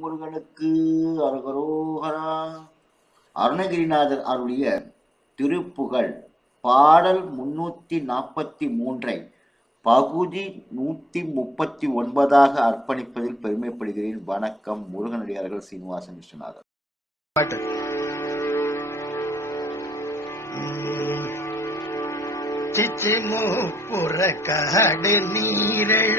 முருகனுக்கு அருகரோகரா. அருணகிரிநாதர் அருளிய திருப்புகழ் பாடல் முன்னூத்தி நாற்பத்தி மூன்றை பகுதி நூத்தி முப்பத்தி ஒன்பதாக அர்ப்பணிப்பதில் பெருமைப்படுகிறேன். வணக்கம் முருகனடியார்கள் சீனிவாசன் விஸ்வநாதன் பாட்டு. சிச்சி மூப்புற காடு நீரழ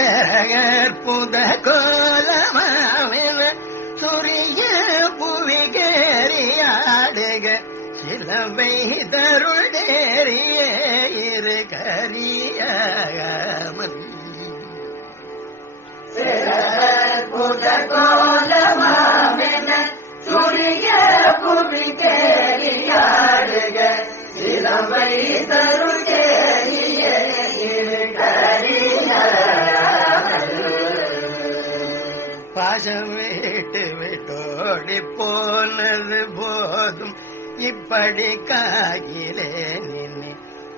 சேகற்புத கோலமாவின சுரிய புவிகேறியாடுக. சிலவை தருள் தேறிய இரு கரியாமன் பாசம் விட்டு விட்டோடி போனது போதும். இப்படி காகிலே நின்னி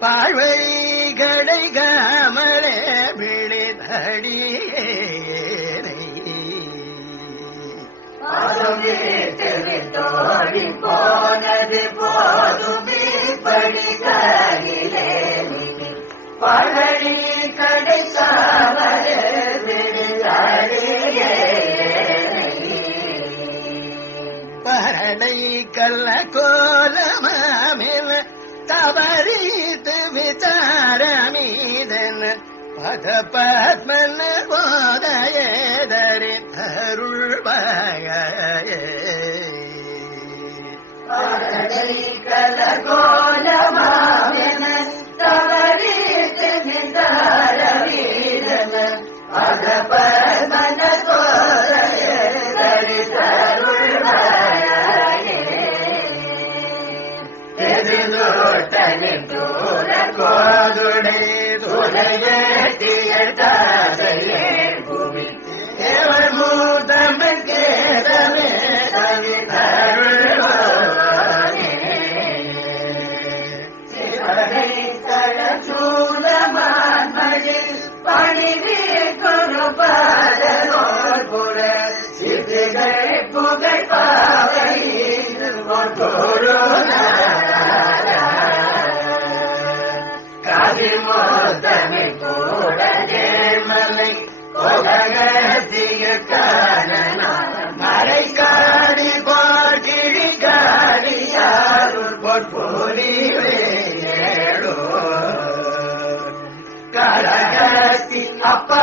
பாழ்வழி கடை காமலே விழிதடியே கல்ல கோலமாமில் தவறித்து விசாரமீதன் பத பத்மன் போதயதரி அருள்வாய கோதுடை துணையேற்றிய தாசையே பூமி தேவர் மூத்தமிழ் கேதமே தவி தருள்வானே புகழ் பாவை காதில் உலகத்திய காரணம் மறை காடி பார்க்கிழி காடியாருள் அப்பா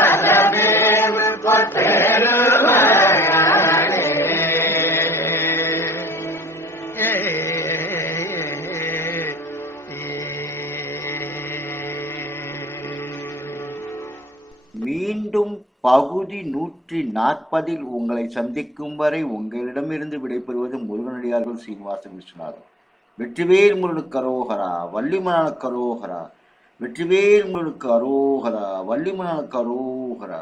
மீண்டும் பகுதி நூற்றி நாற்பதில் உங்களை சந்திக்கும் வரை உங்களிடமிருந்து விடைபெறுவது முருகனடியார்கள் சீனிவாசன் விஸ்வநாதன். வெற்றிவேல் முருகனுக்கு அரோகரா வள்ளிமணனுக்கு அரோகரா. வெற்றிவேல் முருகனுக்கு அரோகரா வள்ளிமணனுக்கு அரோகரா.